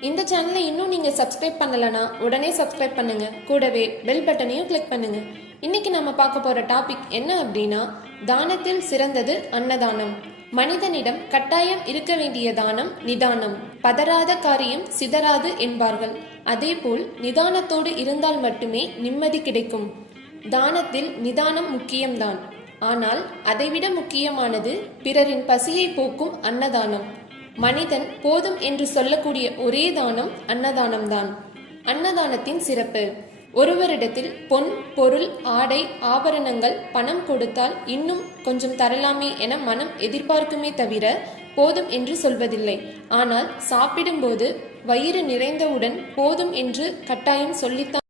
இந்த சேனலை இன்னும் நீங்கள் சப்ஸ்கிரைப் பண்ணலனா உடனே சப்ஸ்கிரைப் பண்ணுங்க. கூடவே பெல் பட்டனையும் கிளிக் பண்ணுங்க. இன்னைக்கு நம்ம பார்க்க போற டாபிக் என்ன அப்படின்னா தானத்தில் சிறந்தது அன்னதானம். மனிதனிடம் கட்டாயம் இருக்க வேண்டிய தானம் நிதானம். பதறாத காரியம் சிதறாது என்பார்கள். அதேபோல் நிதானத்தோடு இருந்தால் மட்டுமே நிம்மதி கிடைக்கும். தானத்தில் நிதானம் முக்கியம்தான். ஆனால் அதைவிட முக்கியமானது பிறரின் பசியை போக்கும் அன்னதானம். மனிதன் போதும் என்று சொல்லக்கூடிய ஒரே தானம் அன்னதானம்தான். அன்னதானத்தின் சிறப்பு. ஒருவரிடத்தில் பொன் பொருள் ஆடை ஆபரணங்கள் பணம் கொடுத்தால் இன்னும் கொஞ்சம் தரலாமே என மனம் எதிர்பார்க்குமே தவிர போதும் என்று சொல்வதில்லை. ஆனால் சாப்பிடும்போது வயிறு நிறைந்தவுடன் போதும் என்று கட்டாயம் சொல்லித்தான்